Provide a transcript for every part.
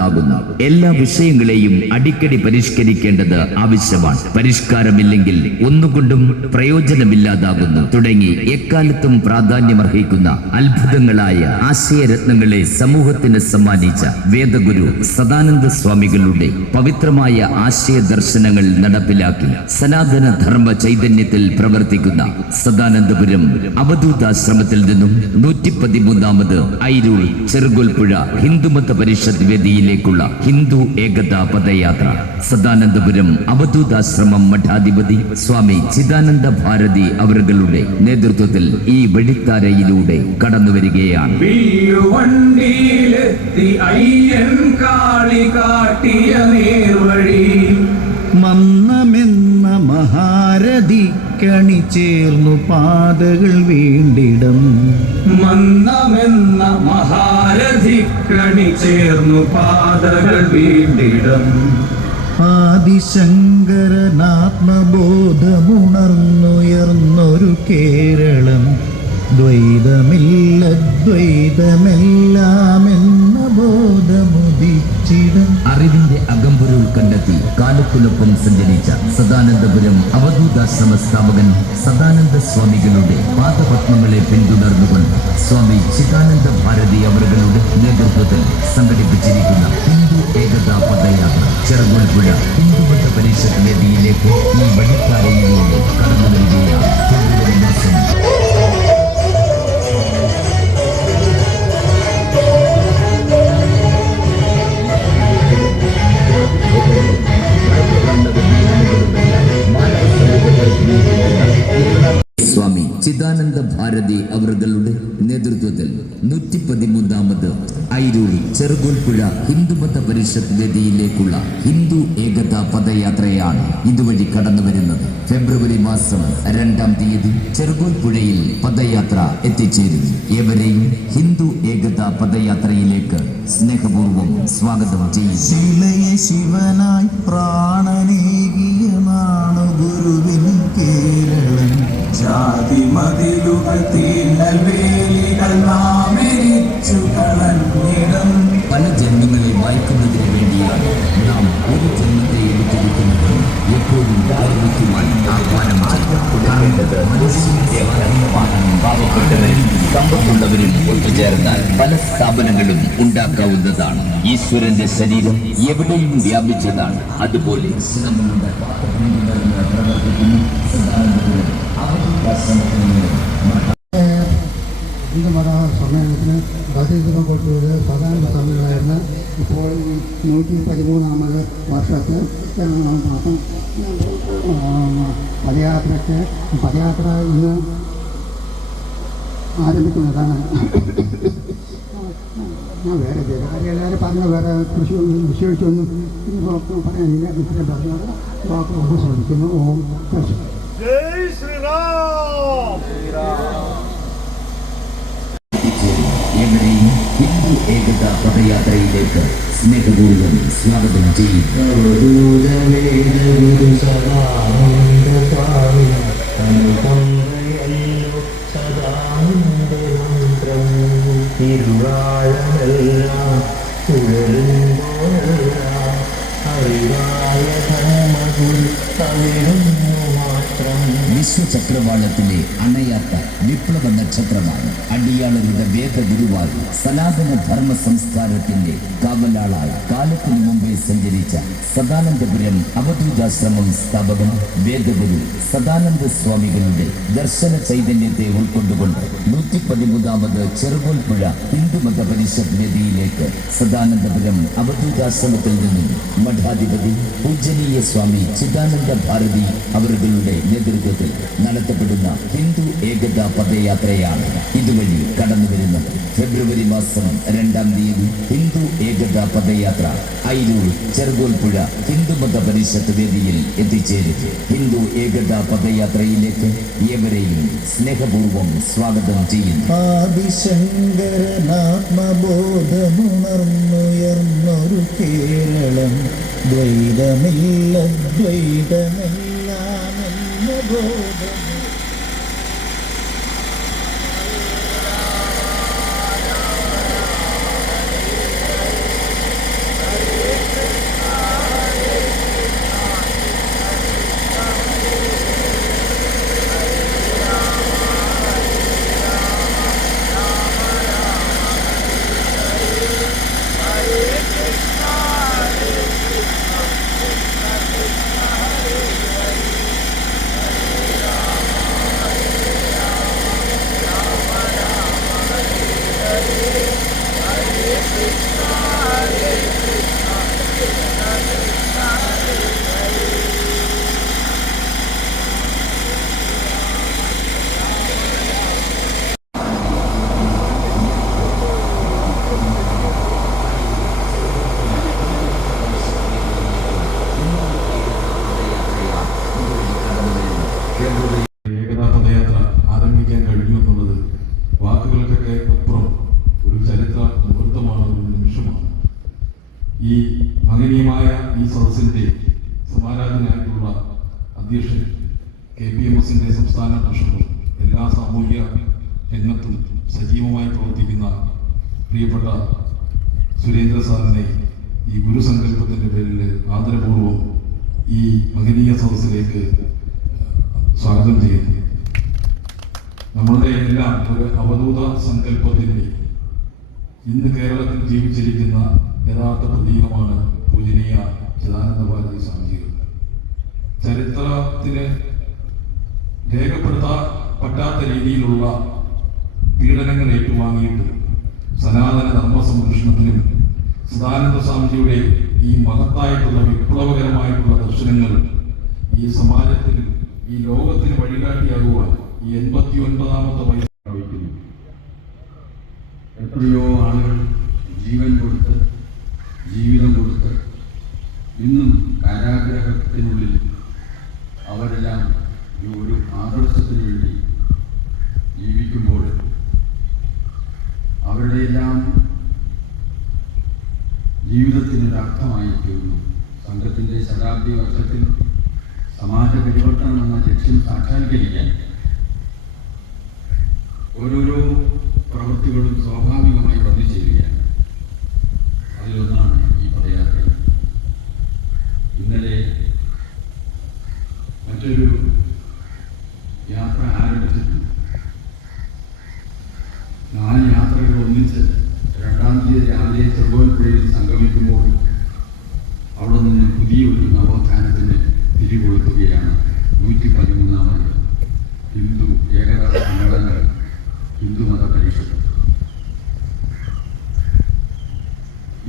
ഉണ്ടാകുന്നു. എല്ലാ വിഷയങ്ങളെയും അടിക്കടി പരിഷ്കരിക്കേണ്ടത് ആവശ്യമാണ്. പരിഷ്കാരമില്ലെങ്കിൽ ഒന്നുകൊണ്ടും പ്രയോജനമില്ലാതാകുന്നു. തുടങ്ങി എക്കാലത്തും പ്രാധാന്യമർഹിക്കുന്ന അത്ഭുതങ്ങളായ ആശയരത്നങ്ങളെ സമൂഹത്തിന് സമ്മാനിച്ച വേദഗുരു സദാനന്ദ സ്വാമികളുടെ പവിത്രമായ ആശയ ദർശനങ്ങൾ നടപ്പിലാക്കി സനാതന ധർമ്മ ചൈതന്യത്തിൽ പ്രവർത്തിക്കുന്ന സദാനന്ദപുരം അവധൂതാശ്രമത്തിൽ നിന്നും നൂറ്റി പതിമൂന്നാമത് ഐരൂർ ചെറുകോൽപ്പുഴ ഹിന്ദുമത പരിഷത്ത് വേദിയിലേക്കുള്ള ഹിന്ദു ഏകതാ പദയാത്ര. സദാനന്ദപുരം അവധൂതാശ്രമം മഠാധിപതി സ്വാമി ചിദാനന്ദ ഭാരതി അവരുടെ നേതൃത്വത്തിൽ ഈ വഴിത്താരയിലൂടെ കടന്നു വരികയാണ് അയ്യൻ കാളി കാട്ടിയ നേർവഴി മഹാരഥിക്കണി ചേർന്നു പാതകൾ വീണ്ടിടം. മന്ദമെന്ന കണി ചേർന്നു പാതകൾ വീണ്ടിടം. ആദിശങ്കരനാത്മബോധമുണർന്നുയർന്നൊരു കേരളം. അറിവിന്റെ അകമ്പൊരുൾ കണ്ടെത്തി കാലത്തിനൊപ്പം സഞ്ചരിച്ച സദാനന്ദപുരം അവധൂതാശ്രമ സ്ഥാപകൻ സദാനന്ദ സ്വാമികളുടെ പാദപത്മങ്ങളെ പിന്തുടർന്നുകൊണ്ട് സ്വാമി ചിദാനന്ദ ഭാരതി അവരുടെ നേതൃത്വത്തിൽ സംഘടിപ്പിച്ചിരിക്കുന്ന ഹിന്ദു ഏകതാ പദയാത്ര ചെറുകോൽപ്പുഴ ഹിന്ദുമത പരിഷത്ത് വേദിയിലേക്ക് ഈ വഴിക്കാരയിലൂടെ ഭാരതി അവരുടെ നേതൃത്വത്തിൽ നൂറ്റി പതിമൂന്നാമത് ഐരൂർ ചെറുകോൽപ്പുഴ ഹിന്ദുമത പരിഷത്ത് വേദിയിലേക്കുള്ള ഹിന്ദു ഏകതാ പദയാത്രയാണ് ഇതുവഴി കടന്നു വരുന്നത്. ഫെബ്രുവരി മാസം രണ്ടാം തീയതി ചെറുകോൽപ്പുഴയിൽ പദയാത്ര എത്തിച്ചേരുന്നു. ഏവരെയും ഹിന്ദു ഏകതാ പദയാത്രയിലേക്ക് സ്നേഹപൂർവം സ്വാഗതം ചെയ്യും ശിവനായി പ്രാണനേകിയ തീന്നൽ വേലികൾ നാമെരിച്ചു കളഞ്ഞിടം പല ജന്മങ്ങളെ വായിക്കുന്നതിന് വേണ്ടിയാണ് നാം ഒരു ജന്മത്തെ എടുത്തിരിക്കുന്നത്. എപ്പോഴും ഓർമ്മിക്കുവാൻ ആഹ്വാനം ചെയ്യാം. കാരണം മനുഷ്യന്റെ പാവപ്പെട്ടവരും സമ്പത്തുള്ളവരും ഒത്തുചേർന്നാൽ പല സ്ഥാപനങ്ങളും ഉണ്ടാക്കാവുന്നതാണ്. ഈശ്വരന്റെ ശരീരം എവിടെയും വ്യാപിച്ചതാണ്. അതുപോലെ നമ്മളുടെ പ്രവർത്തിക്കുന്ന. സദാനന്ദപുരം അവധൂതാശ്രമത്തിന് ഹിന്ദുമത സമ്മേളനത്തിന് ഗതിരൂപം കൊടുത്തത് പ്രധാന സ്വാമികളായിരുന്നു ഇപ്പോൾ നൂറ്റി പതിമൂന്നാമത് വർഷത്തെ മാസം പദയാത്രയ്ക്ക് പദയാത്ര ഇന്ന് ആരംഭിക്കുന്നതാണ് ഞാൻ വേറെ പേര് കാര്യം എല്ലാവരും പറഞ്ഞ വേറെ കൃഷി വിശേഷിച്ചൊന്നും പറയാനില്ല ഇത്രയും പറഞ്ഞത് വാക്ക് ഉപസംഹരിക്കുന്നു ഓം കൃഷി ഏവരെയും ഹിന്ദു ഏകതാ പദയാത്രയിലേക്ക് സ്നേഹപൂർവം സ്വാഗതം ചെയ്യും അറിവായ ധർമ്മഗുരു തളിരുന്നു விஸ்வ சக்கரவாளத்திலே அன்னைய വിപ്ലവ നക്ഷത്രമാണ്. അടിയാളരുടെ വേദഗുരുവായി സനാതന ധർമ്മ സംസ്കാരത്തിന്റെ കാവലാളായി കാലത്തിന് മുമ്പേ സഞ്ചരിച്ച സദാനന്ദപുരം അവധൂതാശ്രമം സ്ഥാപകൻ വേദഗുരു സദാനന്ദ സ്വാമികളുടെ ദർശന ചൈതന്യത്തെ ഉൾക്കൊണ്ടുകൊണ്ട് നൂറ്റി പതിമൂന്നാമത് ചെറുകോൽപ്പുഴ ഹിന്ദുമത പരിഷത്ത് വേദിയിലേക്ക് സദാനന്ദപുരം അവധൂതാശ്രമത്തിൽ നിന്നും മഠാധിപതി പൂജനീയ സ്വാമി ചിദാനന്ദ ഭാരതി അവരുടെ നേതൃത്വത്തിൽ നടത്തപ്പെടുന്ന ഹിന്ദു ഏകതാ പദയാത്രയാണ് ഇതുവഴി കടന്നു വരുന്നത്. ഫെബ്രുവരി മാസം രണ്ടാം തീയതി ഹിന്ദു ഏകതാ പദയാത്ര ഐരൂർ ചെറുകോൽപ്പുഴ ഹിന്ദുമത പരിഷത്ത് വേദിയിൽ എത്തിച്ചേരും ഹിന്ദു ഏകതാ പദയാത്രയിലേക്ക് ഏവരെയും സ്നേഹപൂർവം സ്വാഗതം ചെയ്യുന്നു. ആദിശങ്കരനാത്മബോധമുണർന്നുയർന്നൊരു കേരളം ദ്വൈതമില്ല ദ്വൈതമില്ല ബോധം സംസ്ഥാന ട്രഷറർ എല്ലാ സാമൂഹിക രംഗത്തും സജീവമായി പ്രവർത്തിക്കുന്ന പ്രിയപ്പെട്ട സുരേന്ദ്ര സാറിനെ ഈ ഗുരുസങ്കല്പത്തിന്റെ പേരിൽ ആദരപൂർവം ഈ മഹനീയ സദസ്സിലേക്ക് സ്വാഗതം ചെയ്യുന്നു. നമ്മളുടെ എല്ലാം ഒരു അവധൂത സങ്കല്പത്തിന്റെ ഇന്ന് കേരളത്തിൽ ജീവിച്ചിരിക്കുന്ന യഥാർത്ഥ പ്രതീകമാണ് പൂജനീയ ചിദാനന്ദ ഭാരതി സ്വാമിജികൾ. ചരിത്രത്തിന് രേഖപ്പെടുത്താൻ പറ്റാത്ത രീതിയിലുള്ള പീഡനങ്ങൾ ഏറ്റുവാങ്ങിയിട്ട് സനാതന ധർമ്മ സംരക്ഷണത്തിനും സദാനന്ദ സ്വാമിജിയുടെ ഈ മഹത്തായിട്ടുള്ള വിപ്ലവകരമായിട്ടുള്ള ദർശനങ്ങൾ ഈ സമാജത്തിനും ഈ ലോകത്തിന് വഴികാട്ടിയാകുവാൻ ഈ എൺപത്തി ഒൻപതാമത്തെ വയസ്സിൽ എത്രയോ ആളുകൾ ജീവൻ കൊടുത്ത് പ്രവൃത്തികളും സ്വാഭാവികമായി വന്നു ചേരുകയാണ് അതിലൊന്നാണ് ഈ പദയാത്ര. ഇന്നലെ മറ്റൊരു യാത്ര ആരംഭിച്ചിട്ടുണ്ട്. നാല് യാത്രകൾ ഒന്നിച്ച് രണ്ടാം തീയതി രാവിലെ ചെറുകോൽപ്പുഴയിൽ സംഗമിക്കുമ്പോൾ അവിടെ നിന്ന് പുതിയൊരു നവോത്ഥാനത്തിന് തിരികൊളുത്തുകയാണ് നൂറ്റി പതിമൂന്നാമത് ഹിന്ദു ഏകതാ സമ്മേളന ഹിന്ദുമത പരിഷത്ത്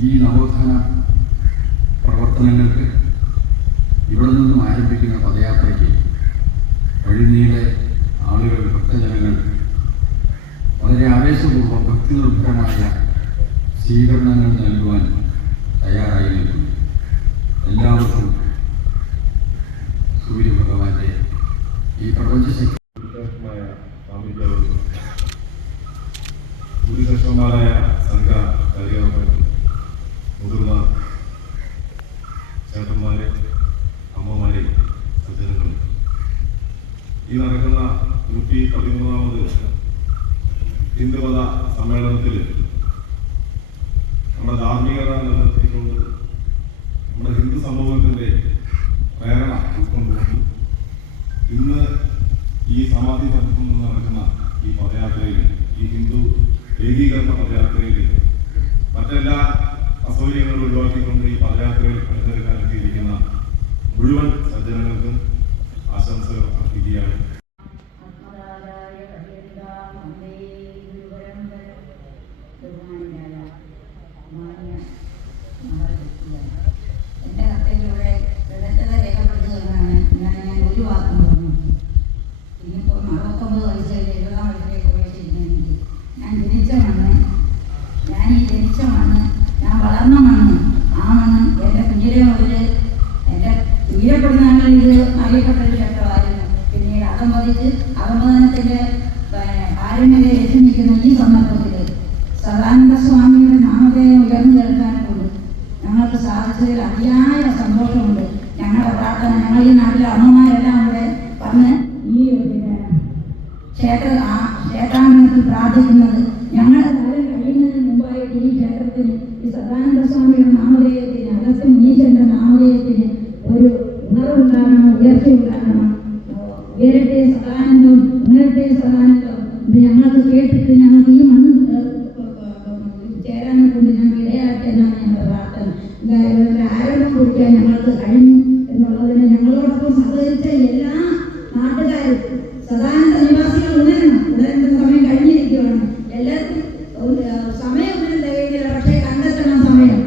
ഈ നവോത്ഥാന പ്രവർത്തനങ്ങൾക്ക് ഇവിടെ നിന്നും ആരംഭിക്കുന്ന പദയാത്രയ്ക്ക് വഴിനീളെ ആളുകൾ ഭക്തജനങ്ങൾ വളരെ ആവേശപൂർവം ഭക്തി നിർഭരമായ സ്വീകരണങ്ങൾ നൽകുവാൻ തയ്യാറായി നിൽക്കുന്നു എല്ലാവർക്കും സൂര്യഭഗവാന്റെ ഈ പ്രപഞ്ചശക്തി ഭൂരിപക്ഷന്മാരായ സംഘ കാര്യകർക്കും മുതിർന്ന ചേട്ടന്മാരെ അമ്മമാരെ സജ്ജനങ്ങളും. ഈ നടക്കുന്ന നൂറ്റി പതിമൂന്നാമത് ഹിന്ദുമത സമ്മേളനത്തിൽ നമ്മുടെ ധാർമ്മികത നിലനിർത്തിക്കൊണ്ട് നമ്മുടെ ഹിന്ദു സമൂഹത്തിന്റെ പ്രേരണ ഉൾക്കൊണ്ടുകൊണ്ട് ഇന്ന് ഈ സമാധി സ്ഥലത്തു നിന്ന് നടക്കുന്ന ഈ പദയാത്രയിൽ ഈ ഹിന്ദു ഏകീകരണ പദയാത്രയിൽ മറ്റെല്ലാ അസൗകര്യങ്ങളും ഒഴിവാക്കിക്കൊണ്ട് ഈ പദയാത്രയിൽ പങ്കെടുക്കാൻ എത്തിയിരിക്കുന്ന മുഴുവൻ സജ്ജനങ്ങൾക്കും ഉയരട്ടെ സദാനന്ദം ഉണരട്ടെ സദാനന്ദം. ഞങ്ങൾക്ക് കേട്ടിട്ട് ഞങ്ങൾക്ക് ഈ മണ്ണ് ചേരാനെ കൊണ്ട് ഞങ്ങൾ ഇടയാട്ടെ എന്നാണ് ഞങ്ങളുടെ പ്രാർത്ഥന. എന്തായാലും ആരോഗ്യം കുറിക്കാൻ ഞങ്ങൾക്ക് കഴിഞ്ഞു എന്നുള്ളതിന് ഞങ്ങളോടൊപ്പം സഹകരിച്ച എല്ലാ നാട്ടുകാരും സദാനന്ദ നിവാസികൾ ഉണരണം. ഉണരേണ്ട സമയം കഴിഞ്ഞിരിക്കുകയാണ്. എല്ലാവർക്കും സമയം ഒന്നും തികയില്ല പക്ഷേ കണ്ടെത്തണം സമയം.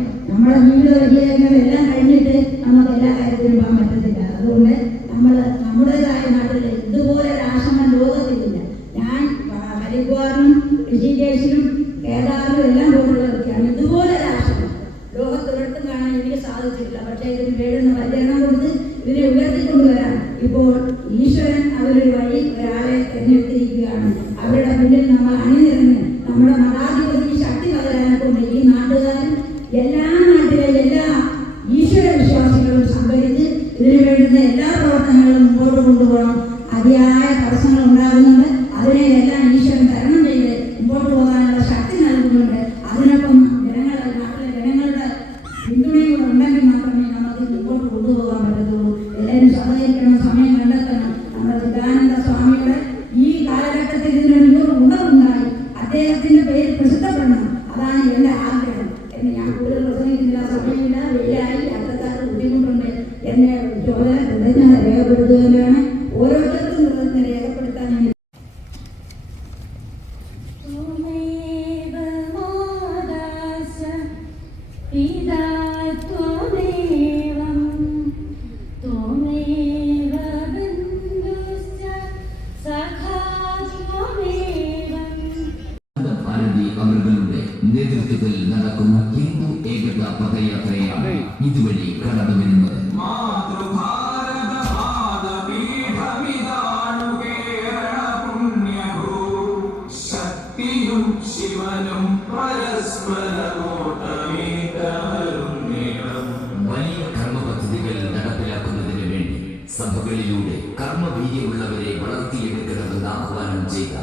എടുത്തിരിക്കുകയാണ് അവരുടെ മുന്നിൽ നമ്മൾ അണിനിരന്ന് നമ്മുടെ മതാധിപതി ശക്തി പകരാനെക്കൊണ്ട് ഈ നാട്ടുകാരും എല്ലാ നാട്ടിലെ എല്ലാ ഈശ്വര വിശ്വാസികളും സംഭരിച്ച് ഇതിനു വേണ്ടുന്ന എല്ലാ പ്രവർത്തനങ്ങളും മുമ്പോട്ട് കൊണ്ടുപോകണം. അതിയായ Lemon Deep.